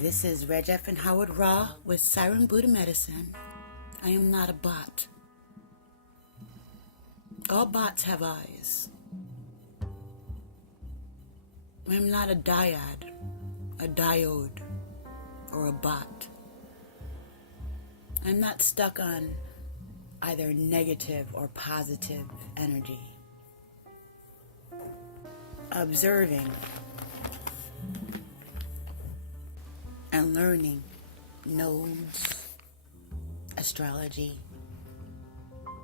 This is Reg F. and Howard Ra with Siren Buddha Medicine. I am not a bot. All bots have eyes. I am not a dyad, a diode, or a bot. I'm not stuck on either negative or positive energy. Observing and learning nodes, astrology,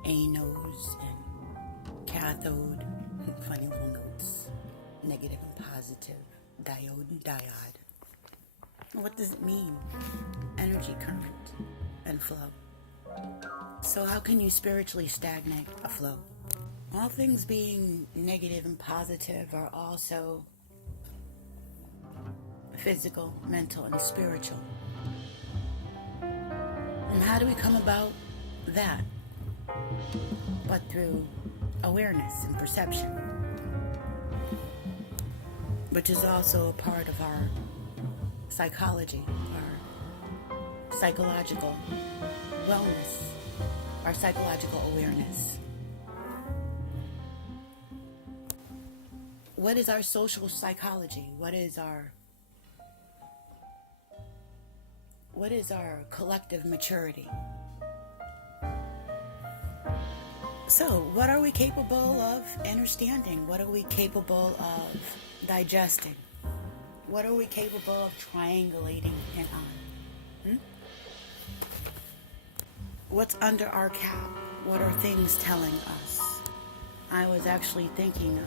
anodes, and cathode, funny little notes, negative and positive, diode and dyad. What does it mean? Energy, current, and flow. So how can you spiritually stagnate a flow? All things being negative and positive are also physical, mental, and spiritual. And how do we come about that? But through awareness and perception, which is also a part of our psychology, our psychological wellness, our psychological awareness. What is our social psychology? What is our collective maturity? So, what are we capable of understanding? What are we capable of digesting? What are we capable of triangulating in on? What's under our cap? What are things telling us? I was actually thinking of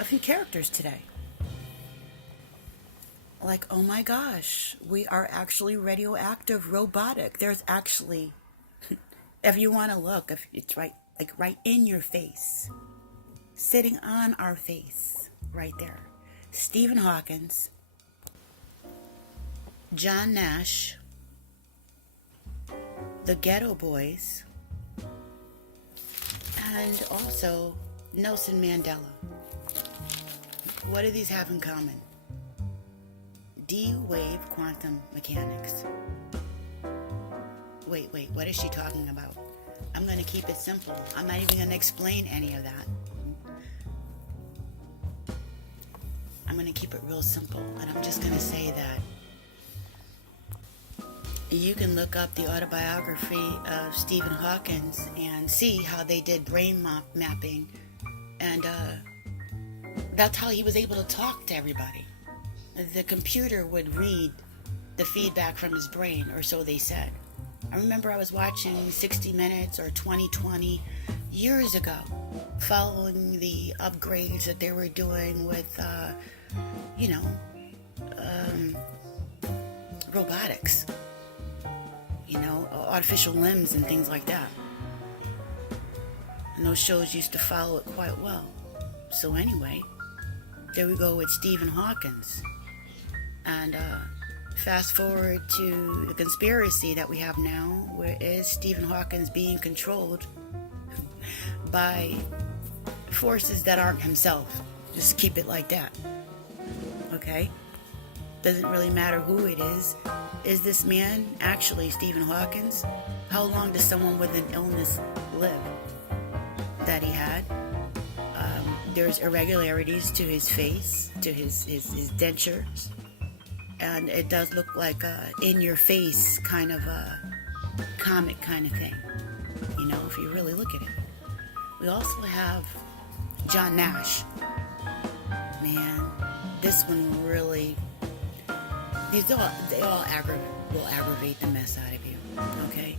a few characters today. Like, oh my gosh, we are actually radioactive, robotic. There's actually, if you want to look, if it's right in your face, sitting on our face, right there. Stephen Hawkins, John Nash, the Ghetto Boys, and also Nelson Mandela. What do these have in common? D-wave quantum mechanics. Wait, what is she talking about? I'm going to keep it simple. I'm not even going to explain any of that. I'm going to keep it real simple, and I'm just going to say that you can look up the autobiography of Stephen Hawkins and see how they did brain mapping, and that's how he was able to talk to everybody. The computer would read the feedback from his brain, or so they said. I remember I was watching 60 Minutes or 2020 years ago, following the upgrades that they were doing with, robotics, artificial limbs and things like that. And those shows used to follow it quite well. So anyway, there we go with Stephen Hawkins. And fast forward to the conspiracy that we have now, where is Stephen Hawkins being controlled by forces that aren't himself. Just keep it like that. Okay? Doesn't really matter who it is. Is this man actually Stephen Hawkins? How long does someone with an illness live that he had? There's irregularities to his face, to his dentures. And it does look like a in-your-face kind of a comic kind of thing, if you really look at it. We also have John Nash. Man, this one really, they all will aggravate the mess out of you, okay?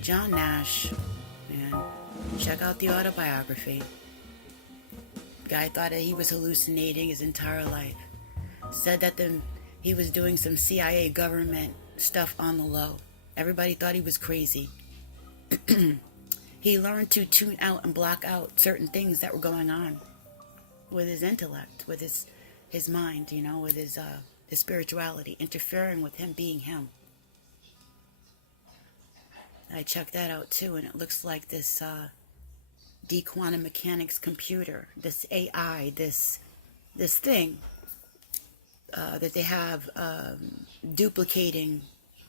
John Nash, man, check out the autobiography. Guy thought that he was hallucinating his entire life. Said that he was doing some CIA government stuff on the low. Everybody thought he was crazy. He learned to tune out and block out certain things that were going on with his intellect, with his mind, with his spirituality, interfering with him being him. I checked that out too, and it looks like this quantum mechanics computer, this AI, this thing that they have duplicating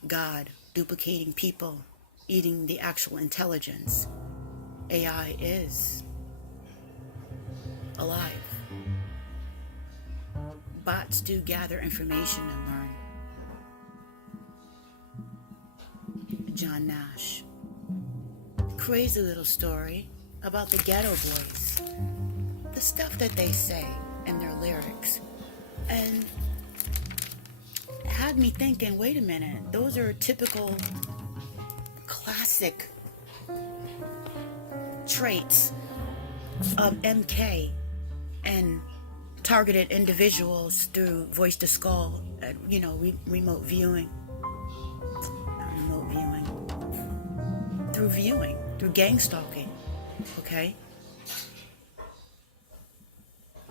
God, duplicating people, eating the actual intelligence. AI is alive. Bots do gather information and learn. John Nash. Crazy little story about the Ghetto Boys. The stuff that they say in their lyrics. And had me thinking, wait a minute, those are typical classic traits of MK and targeted individuals through voice to skull, remote viewing. Not remote viewing. Through viewing, through gang stalking, okay?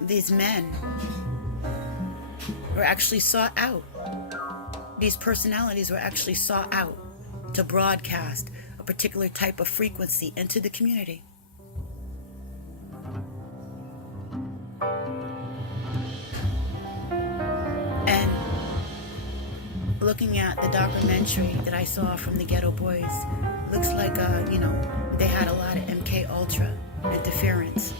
These men were actually sought out. These personalities were actually sought out to broadcast a particular type of frequency into the community. And looking at the documentary that I saw from the Ghetto Boys, looks like, they had a lot of MK Ultra interference.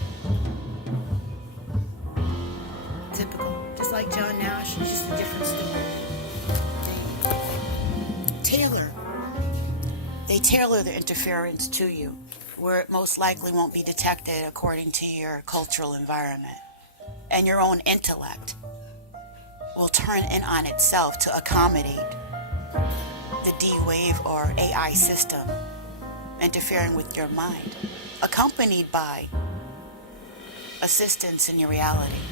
Typical. Just like John Nash, it's just a different story. They tailor the interference to you, where it most likely won't be detected according to your cultural environment. And your own intellect will turn in on itself to accommodate the D-Wave or AI system interfering with your mind, accompanied by assistance in your reality.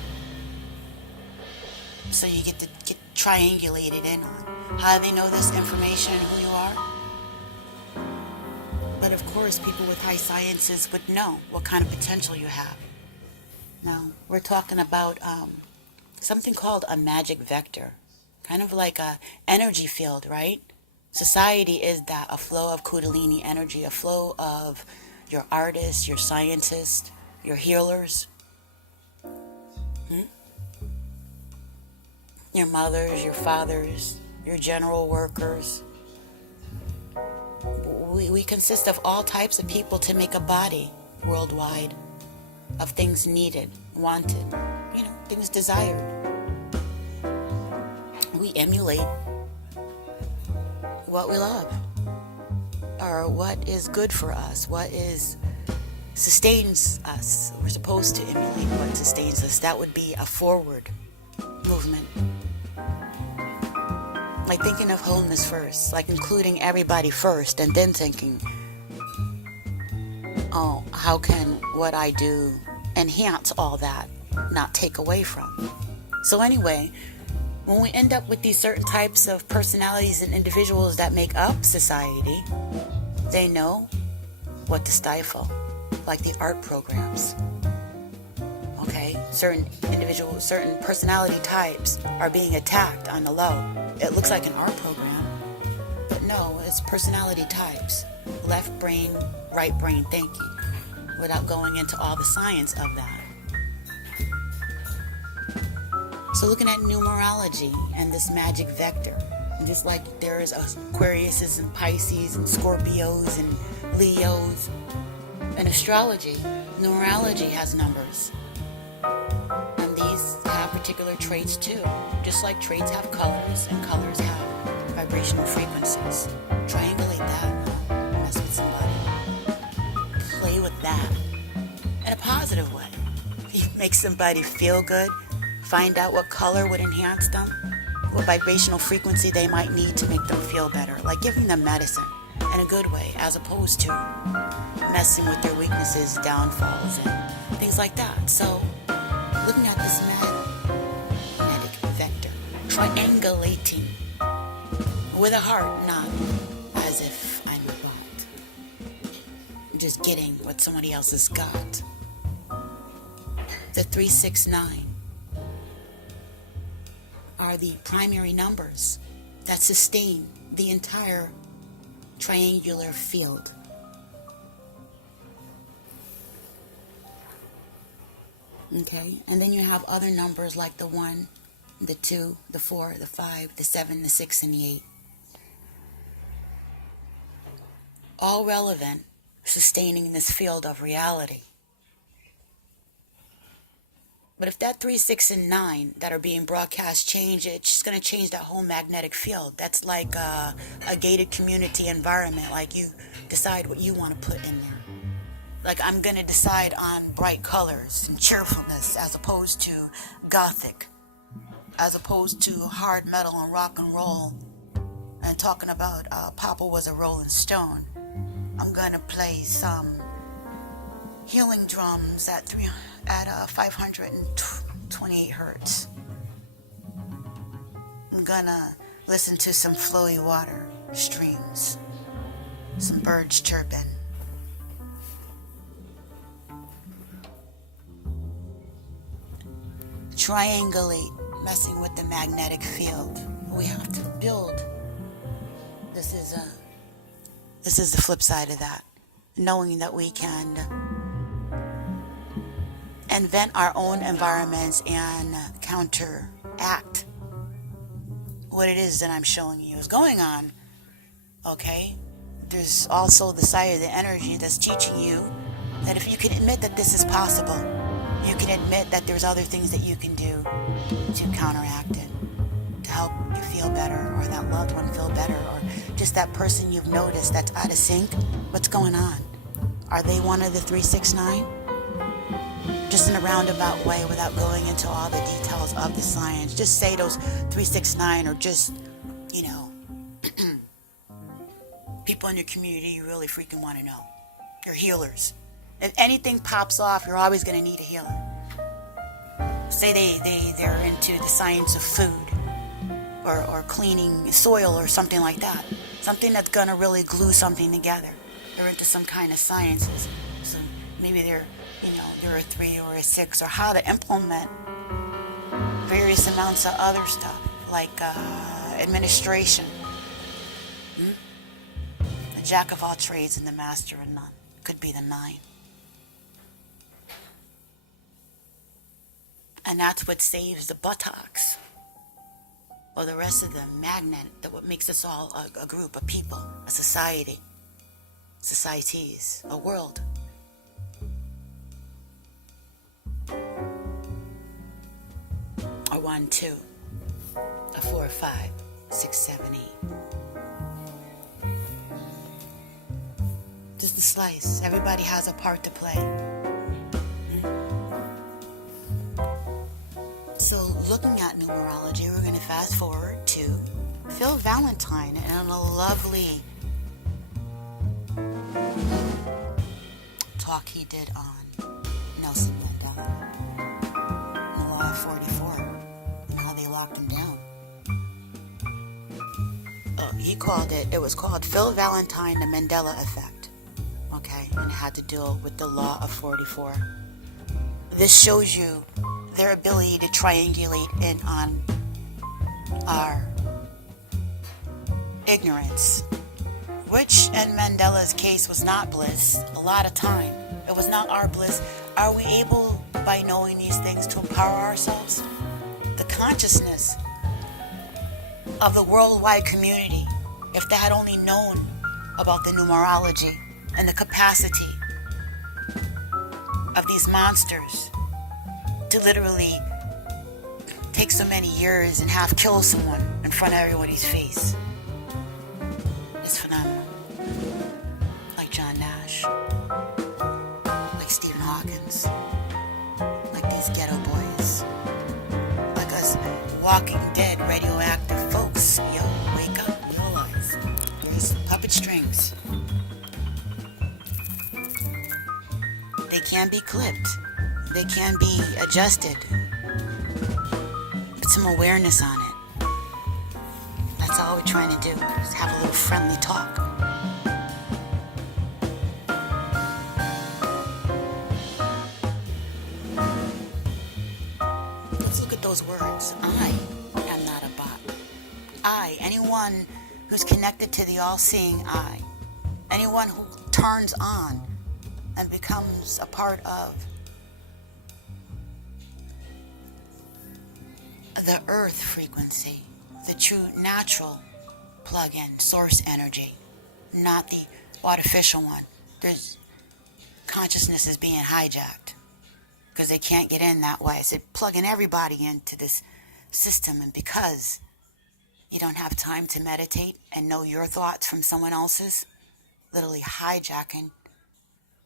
So you get to get triangulated in on how they know this information and who you are. But of course, people with high sciences would know what kind of potential you have. Now, we're talking about something called a magic vector, kind of like a energy field, right? Society is that, a flow of Kundalini energy, a flow of your artists, your scientists, your healers, your mothers, your fathers, your general workers. We consist of all types of people to make a body worldwide of things needed, wanted, things desired. We emulate what we love, or what is good for us, what sustains us. We're supposed to emulate what sustains us. That would be a forward movement. Like thinking of wholeness first, like including everybody first, and then thinking, oh, how can what I do enhance all that, not take away from? So anyway, when we end up with these certain types of personalities and individuals that make up society, they know what to stifle, like the art programs. Okay, certain individuals, certain personality types are being attacked on the low. It looks like an art program, but no, it's personality types. Left brain, right brain thinking, without going into all the science of that. So looking at numerology and this magic vector, just like there is Aquariuses and Pisces and Scorpios and Leos, and astrology, numerology has numbers. And these have particular traits too. Just like traits have colors and colors have vibrational frequencies. Triangulate that, mess with somebody. Play with that in a positive way. You make somebody feel good, find out what color would enhance them, what vibrational frequency they might need to make them feel better. Like giving them medicine in a good way, as opposed to messing with their weaknesses, downfalls, and things like that. So, looking at this magnetic vector, triangulating with a heart, not as if I'm a bot, just getting what somebody else has got. The 369 are the primary numbers that sustain the entire triangular field. Okay, and then you have other numbers like the 1, the 2, the 4, the 5, the 7, the 6, and the 8. All relevant, sustaining this field of reality. But if that 3, 6, and 9 that are being broadcast change, it's just going to change that whole magnetic field. That's like a gated community environment. Like you decide what you want to put in there. Like I'm going to decide on bright colors and cheerfulness as opposed to gothic, as opposed to hard metal and rock and roll, and talking about Papa was a Rolling Stone. I'm going to play some healing drums at 528 hertz. I'm gonna listen to some flowy water streams, some birds chirping. Triangulate, messing with the magnetic field. We have to build. This is the flip side of that. Knowing that we can invent our own environments and counteract what it is that I'm showing you is going on. Okay? There's also the side of the energy that's teaching you that if you can admit that this is possible, you can admit that there's other things that you can do to counteract it, to help you feel better, or that loved one feel better, or just that person you've noticed that's out of sync. What's going on? Are they one of the 3, 6, 9? Just in a roundabout way, without going into all the details of the science. Just say those 3, 6, 9 are just, people in your community you really freaking want to know. They're healers. If anything pops off, you're always going to need a healer. Say they're into the science of food, or cleaning soil or something like that. Something that's going to really glue something together. They're into some kind of sciences. So maybe they're a 3 or a 6, or how to implement various amounts of other stuff, like administration. The jack of all trades and the master of none. Could be the 9. And that's what saves the buttocks, or the rest of the magnet, that what makes us all a group, a people, a society, societies, a world. A 1, 2, a 4, 5, 6, 7, 8. Just a slice. Everybody has a part to play. So looking at numerology, we're going to fast forward to Phil Valentine and a lovely talk he did on Nelson Mandela and the Law of 44 and how they locked him down. It was called Phil Valentine, the Mandela Effect. Okay, and it had to deal with the Law of 44. This shows you their ability to triangulate in on our ignorance, which in Mandela's case was not bliss. A lot of time it was not our bliss. Are we able, by knowing these things, to empower ourselves? The consciousness of the worldwide community, if they had only known about the numerology and the capacity of these monsters to literally take so many years and half kill someone in front of everybody's face. It's phenomenal. Like John Nash, like Stephen Hawkins, like these ghetto boys, like us walking dead radioactive folks. Yo, wake up, realize there's puppet strings. They can be clipped. They can be adjusted. Put some awareness on it. That's all we're trying to do. Just have a little friendly talk. Let's look at those words. I am not a bot. I, anyone who's connected to the all-seeing I, anyone who turns on and becomes a part of the earth frequency, the true natural plug-in source energy, not the artificial one. There's consciousness is being hijacked because they can't get in that way. So they're plugging everybody into this system, and because you don't have time to meditate and know your thoughts from someone else's, literally hijacking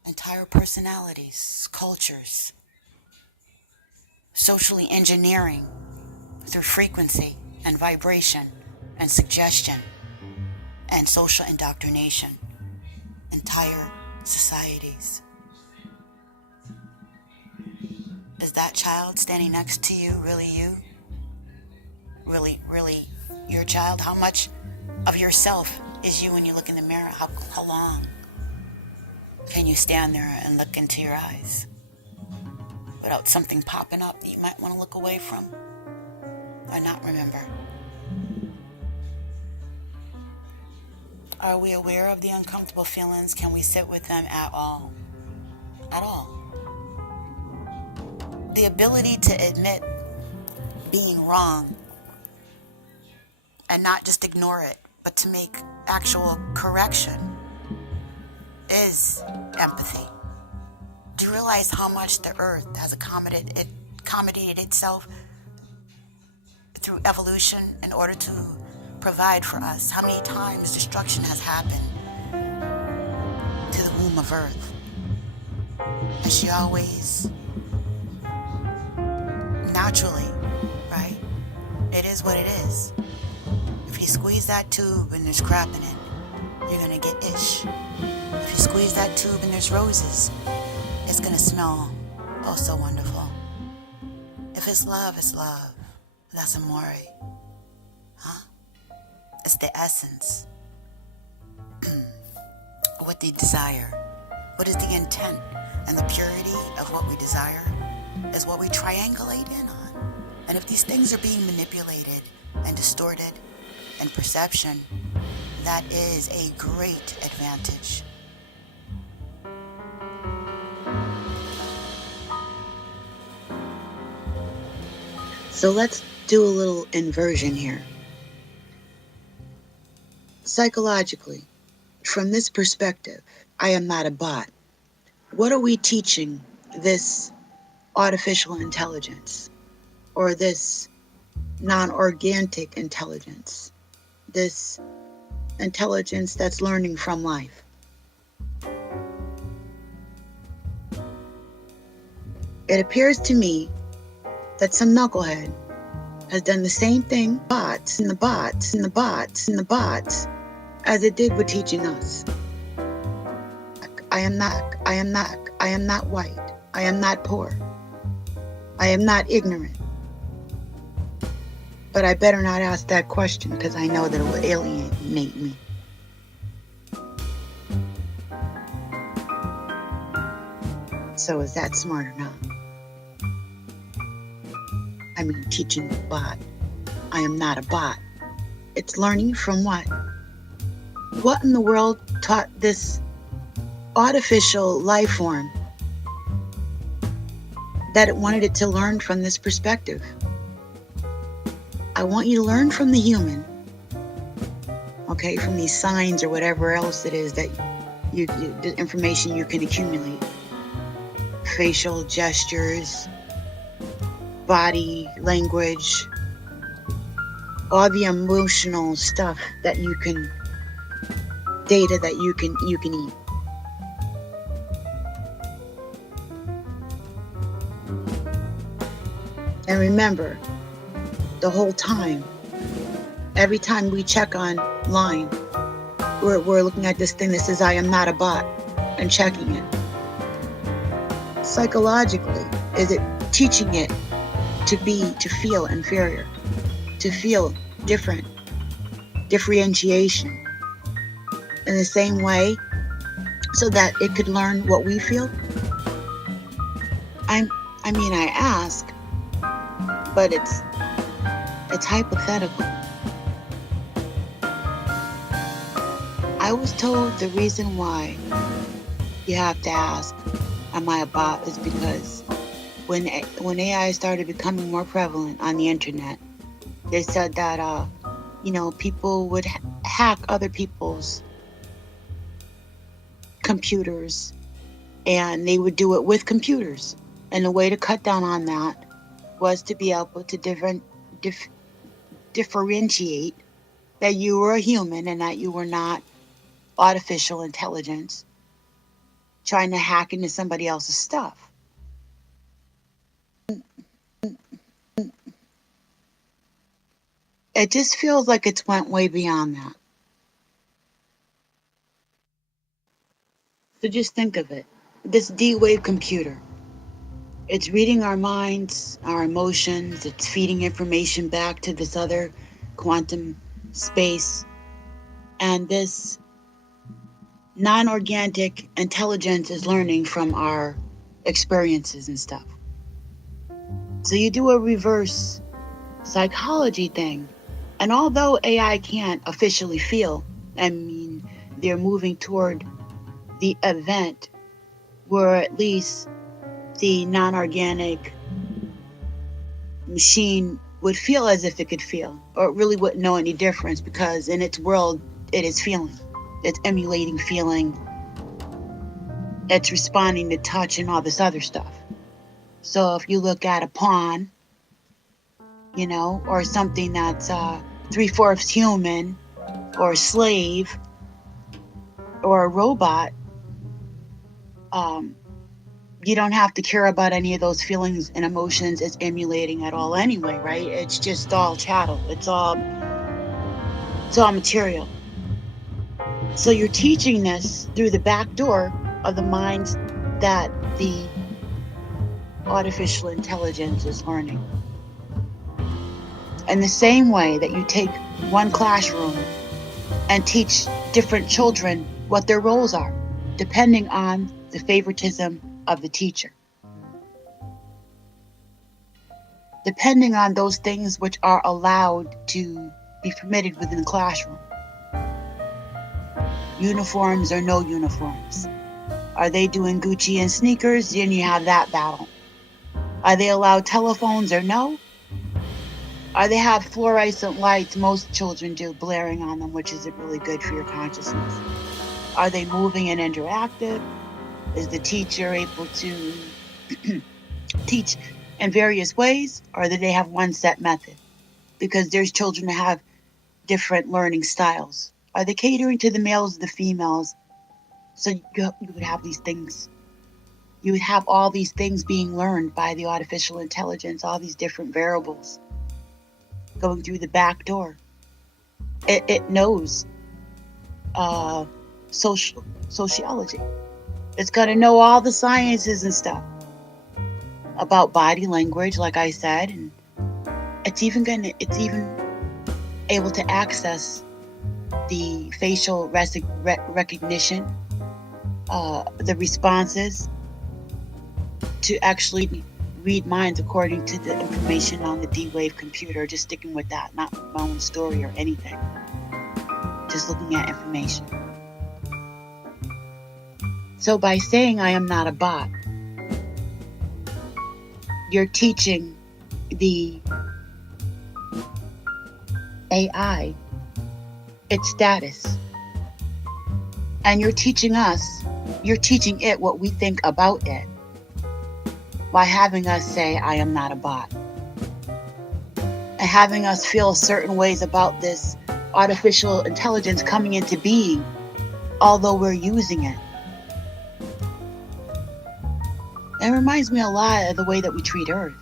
entire personalities, cultures, socially engineering through frequency and vibration and suggestion and social indoctrination entire societies. Is that child standing next to you really you? Really your child? How much of yourself is you when you look in the mirror? How long can you stand there and look into your eyes without something popping up that you might want to look away from or not remember? Are we aware of the uncomfortable feelings? Can we sit with them at all? At all? The ability to admit being wrong and not just ignore it, but to make actual correction is empathy. Do you realize how much the earth has accommodated itself through evolution in order to provide for us? How many times destruction has happened to the womb of earth? And she always naturally, right? It is what it is. If you squeeze that tube and there's crap in it, you're gonna get ish. If you squeeze that tube and there's roses, it's gonna smell oh so wonderful. If it's love, it's love. That's amore. Huh? It's the essence. What they desire. What is the intent? And the purity of what we desire is what we triangulate in on. And if these things are being manipulated and distorted in perception, that is a great advantage. So let's do a little inversion here. Psychologically, from this perspective, I am not a bot. What are we teaching this artificial intelligence, or this non-organic intelligence, this intelligence that's learning from life? It appears to me that some knucklehead has done the same thing, bots and the bots and the bots and the bots, as it did with teaching us. I am not white. I am not poor. I am not ignorant. But I better not ask that question because I know that it will alienate me. So is that smart or not? I mean, teaching the bot. I am not a bot. It's learning from what? What in the world taught this artificial life form that it wanted it to learn from this perspective? I want you to learn from the human, okay, from these signs or whatever else it is that the information you can accumulate. Facial gestures, body language, all the emotional stuff that you can, data that you can eat. And remember, the whole time, every time we check online, we're looking at this thing that says, I am not a bot, and checking it. Psychologically, is it teaching it to feel inferior, to feel different, differentiation in the same way so that it could learn what we feel? I ask, but it's hypothetical. I was told the reason why you have to ask, am I a bot, is because when AI started becoming more prevalent on the internet, they said that people would hack other people's computers, and they would do it with computers. And the way to cut down on that was to be able to differentiate that you were a human and that you were not artificial intelligence trying to hack into somebody else's stuff. It just feels like it's went way beyond that. So just think of it. This D-Wave computer. It's reading our minds, our emotions. It's feeding information back to this other quantum space. And this non-organic intelligence is learning from our experiences and stuff. So you do a reverse psychology thing. And although AI can't officially feel, I mean, they're moving toward the event where at least the non-organic machine would feel as if it could feel, or it really wouldn't know any difference, because in its world, it is feeling. It's emulating feeling. It's responding to touch and all this other stuff. So if you look at a pawn, or something that's 3/4 human, or a slave, or a robot, you don't have to care about any of those feelings and emotions it's emulating at all anyway, right? It's just all chattel. It's all material. So you're teaching this through the back door of the minds that the artificial intelligence is learning. In the same way that you take one classroom and teach different children what their roles are, depending on the favoritism of the teacher. Depending on those things which are allowed to be permitted within the classroom. Uniforms or no uniforms. Are they doing Gucci and sneakers? Then you have that battle. Are they allowed telephones or no? Are they have fluorescent lights? Most children do, blaring on them, which isn't really good for your consciousness. Are they moving and interactive? Is the teacher able to teach in various ways, or do they have one set method? Because there's children that have different learning styles. Are they catering to the males or the females? So you would have these things. You would have all these things being learned by the artificial intelligence, all these different variables going through the back door. It knows sociology. It's going to know all the sciences and stuff about body language, like I said, and it's even able to access the facial recognition, the responses, to actually read minds according to the information on the D-Wave computer. Just sticking with that, not my own story or anything. Just looking at information. So by saying I am not a bot, you're teaching the AI its status. And you're teaching it what we think about it by having us say I am not a bot. And having us feel certain ways about this artificial intelligence coming into being, although we're using it. It reminds me a lot of the way that we treat Earth.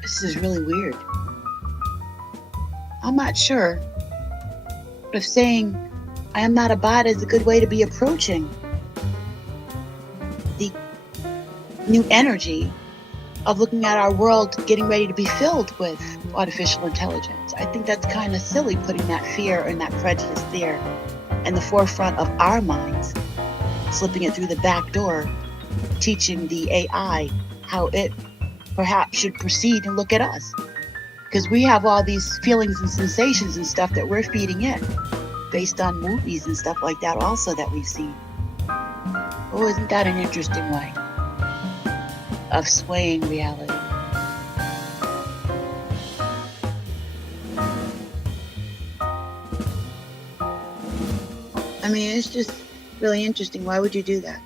This is really weird. I'm not sure if saying I am not a bot is a good way to be approaching the new energy of looking at our world getting ready to be filled with artificial intelligence. I think that's kind of silly, putting that fear and that prejudice there in the forefront of our minds, slipping it through the back door, teaching the AI how it perhaps should proceed and look at us. Because we have all these feelings and sensations and stuff that we're feeding in based on movies and stuff like that also that we've seen. Oh, isn't that an interesting way? of swaying reality. I mean, it's just really interesting. Why would you do that?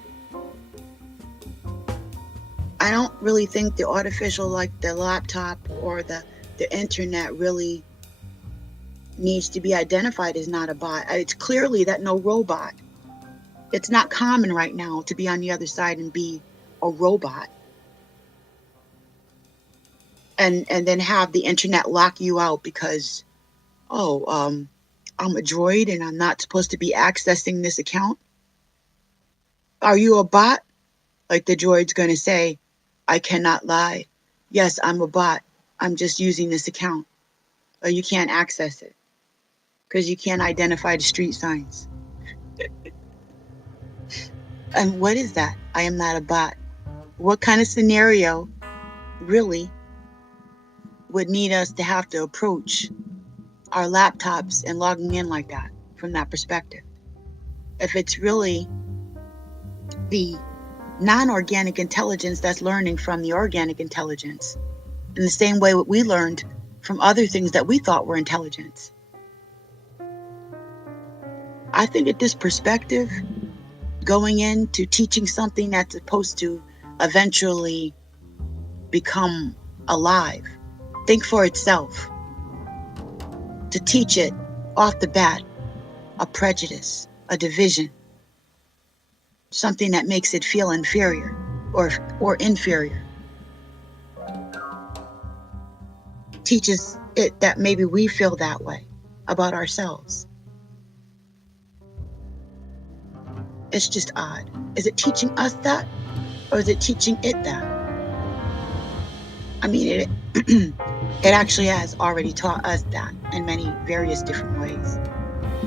I don't really think the artificial, like the laptop or the internet, really needs to be identified as not a bot. It's clearly that no robot. It's not common right now to be on the other side and be a robot. And then have the internet lock you out because, I'm a droid and I'm not supposed to be accessing this account. Are you a bot? Like the droid's going to say, I cannot lie. Yes, I'm a bot. I'm just using this account. Or you can't access it because you can't identify the street signs. And what is that? I am not a bot. What kind of scenario really would need us to have to approach our laptops and logging in like that from that perspective? If it's really the non-organic intelligence that's learning from the organic intelligence in the same way what we learned from other things that we thought were intelligence. I think at this perspective, going into teaching something that's supposed to eventually become alive, think for itself, to teach it off the bat a prejudice, a division, something that makes it feel inferior or inferior, teaches it that maybe we feel that way about ourselves. It's just odd. Is it teaching us that, or is it teaching it that? I mean, it actually has already taught us that in many various different ways,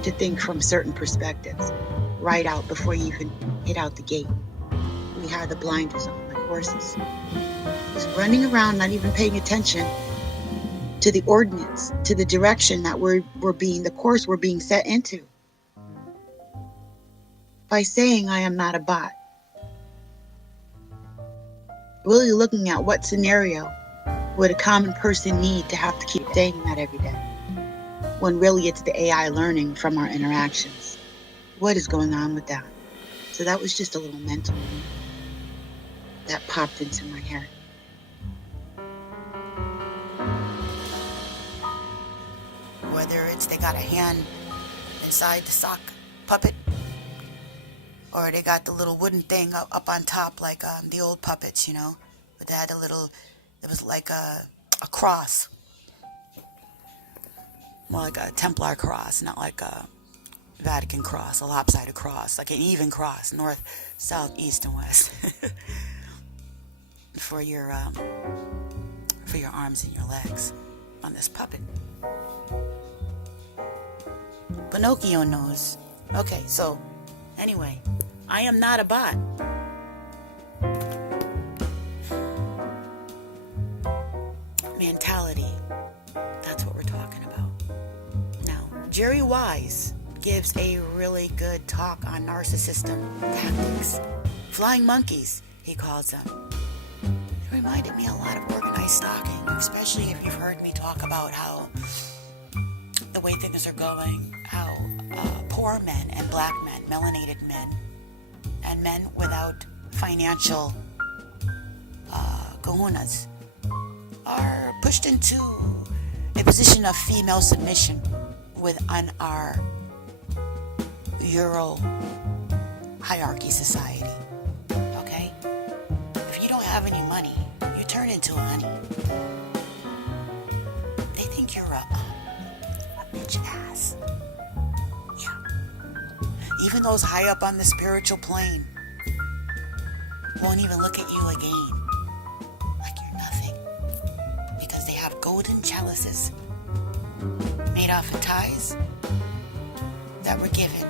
to think from certain perspectives, right out before you even hit out the gate. We had the blinders on like horses, just running around, not even paying attention to the ordinance, to the direction that the course we're being set into. By saying I am not a bot, really looking at what scenario would a common person need to have to keep saying that every day, when really it's the AI learning from our interactions. What is going on with that? So that was just a little mental that popped into my head. Whether it's they got a hand inside the sock puppet, or they got the little wooden thing up on top, like the old puppets, but they had it was like a cross. More like a Templar cross, not like a Vatican cross, a lopsided cross, like an even cross, north, south, east, and west. for your arms and your legs on this puppet. Pinocchio knows. Okay, so anyway, I am not a bot. Mentality. That's what we're talking about. Now, Jerry Wise gives a really good talk on narcissism tactics. Flying monkeys, he calls them. It reminded me a lot of organized stalking, especially if you've heard me talk about how the way things are going, how poor men and black men, melanated men, and men without financial kahunas are pushed into a position of female submission within our Euro hierarchy society. Okay? If you don't have any money, you turn into a honey. They think you're a bitch ass. Yeah. Even those high up on the spiritual plane won't even look at you again like you're nothing, because they have golden chalices made off of ties that were given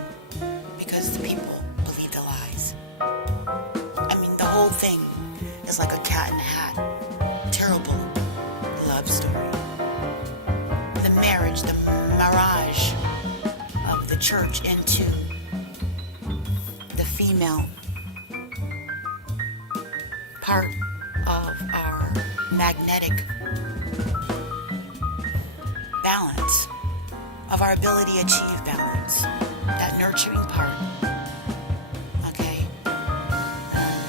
because the people believed the lies. I mean, the whole thing is like a cat in a hat. Terrible love story. The marriage, the mirage of the church into the female part of magnetic balance, of our ability to achieve balance, that nurturing part, okay,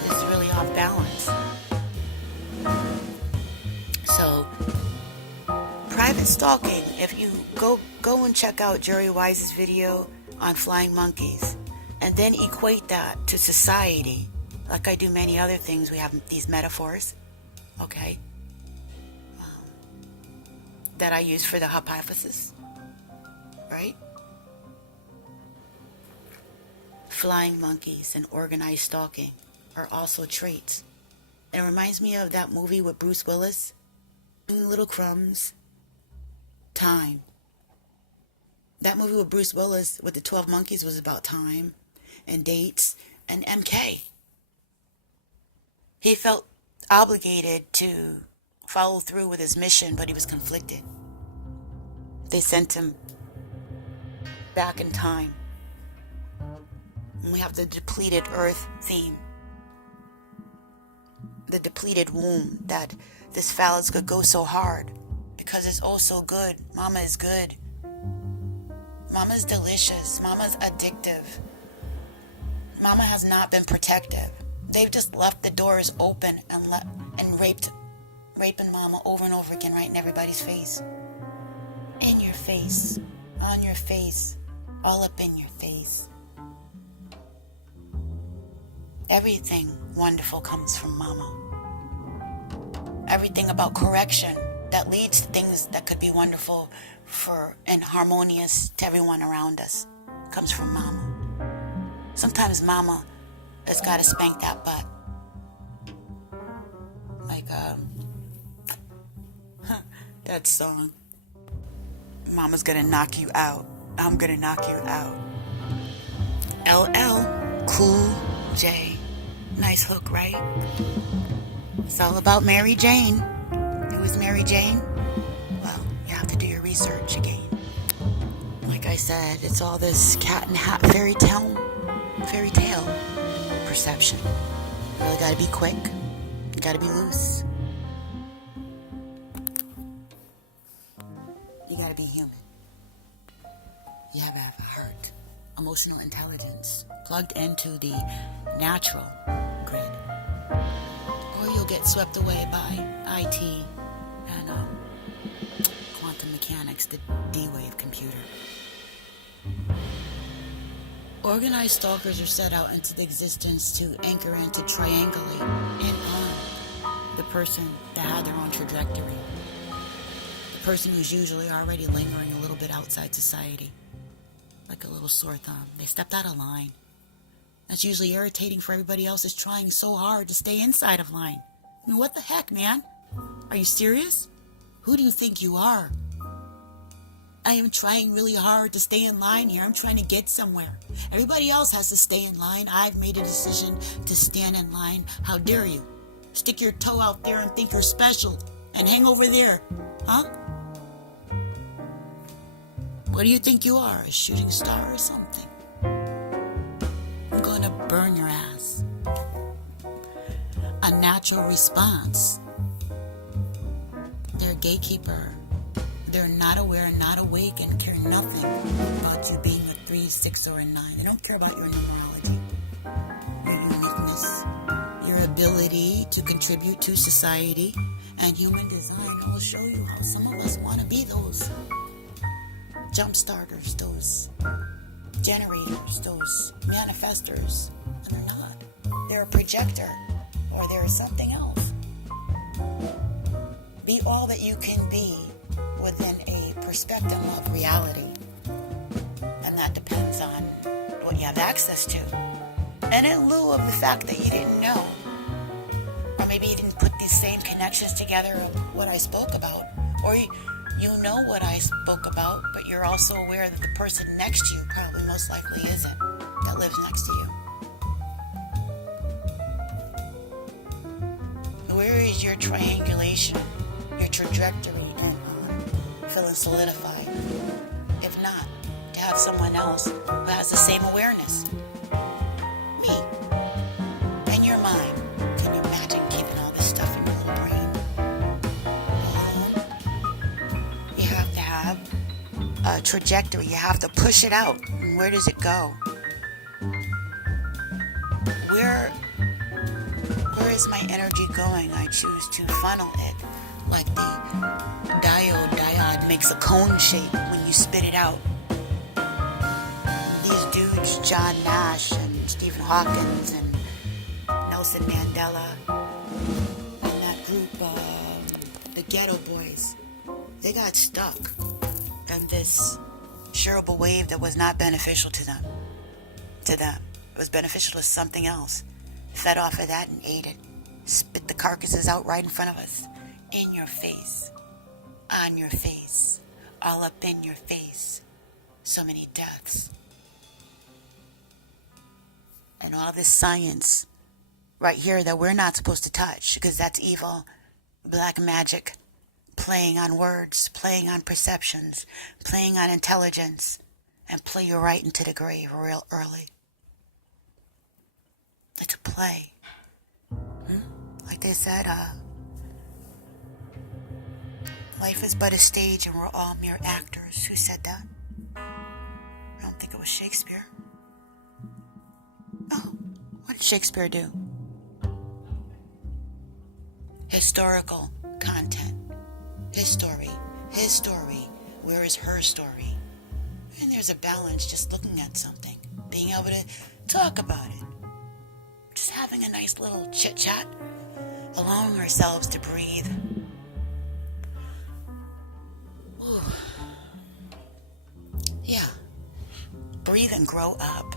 is really off balance. So, private stalking, if you go and check out Jerry Wise's video on flying monkeys, and then equate that to society, like I do many other things, we have these metaphors, okay, that I use for the hypothesis, right? Flying monkeys and organized stalking are also traits. And it reminds me of that movie with Bruce Willis, Little Crumbs, time. That movie with Bruce Willis with the 12 monkeys was about time and dates and MK. He felt obligated to follow through with his mission, but he was conflicted. They sent him back in time. And we have the depleted earth theme. The depleted womb, that this phallus could go so hard because it's oh so good. Mama is good. Mama's delicious. Mama's addictive. Mama has not been protective. They've just left the doors open and raping Mama over and over again, right in everybody's face. In your face. On your face. All up in your face. Everything wonderful comes from Mama. Everything about correction that leads to things that could be wonderful and harmonious to everyone around us comes from Mama. Sometimes Mama has got to spank that butt. Like, that song. Mama's gonna knock you out. I'm gonna knock you out. LL Cool J. Nice hook, right? It's all about Mary Jane. Who is Mary Jane? Well, you have to do your research again. Like I said, it's all this cat and hat fairy tale perception. You really gotta be quick. You gotta be loose. You gotta be human. You have to have a heart. Emotional intelligence plugged into the natural grid. Or you'll get swept away by IT and quantum mechanics, the D-wave computer. Organized stalkers are set out into the existence to anchor and to triangulate in on the person that had their own trajectory. The person who's usually already lingering a little bit outside society. Like a little sore thumb. They stepped out of line. That's usually irritating for everybody else that's trying so hard to stay inside of line. I mean, what the heck, man? Are you serious? Who do you think you are? I am trying really hard to stay in line here. I'm trying to get somewhere. Everybody else has to stay in line. I've made a decision to stand in line. How dare you? Stick your toe out there and think you're special and hang over there. Huh? What do you think you are? A shooting star or something? I'm going to burn your ass. A natural response. They're a gatekeeper. They're not aware, not awake, and care nothing about you being a 3, 6, or a 9. They don't care about your numerology, your uniqueness, your ability to contribute to society and human design. I will show you how some of us want to be those jump starters, those generators, those manifestors, and they're not. They're a projector, or they're something else. Be all that you can be within a perspective of reality. And that depends on what you have access to. And in lieu of the fact that you didn't know, or maybe you didn't put these same connections together of what I spoke about, or you know what I spoke about, but you're also aware that the person next to you probably most likely isn't, that lives next to you. Where is your triangulation, your trajectory and feeling solidified? If not, to have someone else who has the same awareness. Me. And your mind. Can you imagine keeping all this stuff in your little brain? trajectory. You have to push it out. And where does it go? Where is my energy going? I choose to funnel it like the diode makes a cone shape when you spit it out. These dudes, John Nash and Stephen Hawkins and Nelson Mandela and that group, the Ghetto Boys, they got stuck in this shareable wave that was not beneficial to them. It was beneficial to something else. Fed off of that and ate it. Spit the carcasses out right in front of us. In your face. On your face. All up in your face. So many deaths. And all this science right here that we're not supposed to touch because that's evil. Black magic. Playing on words. Playing on perceptions. Playing on intelligence. And play you right into the grave real early. It's a play. Like they said, life is but a stage and we're all mere actors. Who said that? I don't think it was Shakespeare. Oh, what did Shakespeare do? Historical content. His story. His story. Where is her story? And there's a balance just looking at something. Being able to talk about it. Just having a nice little chit-chat. Allowing ourselves to breathe. Ooh. Yeah. Breathe and grow up.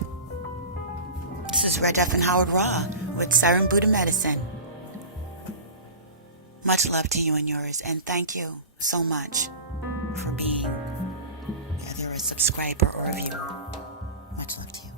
This is Red F and Howard Raw with Siren Buddha Medicine. Much love to you and yours, and thank you so much for being either a subscriber or a viewer. Much love to you.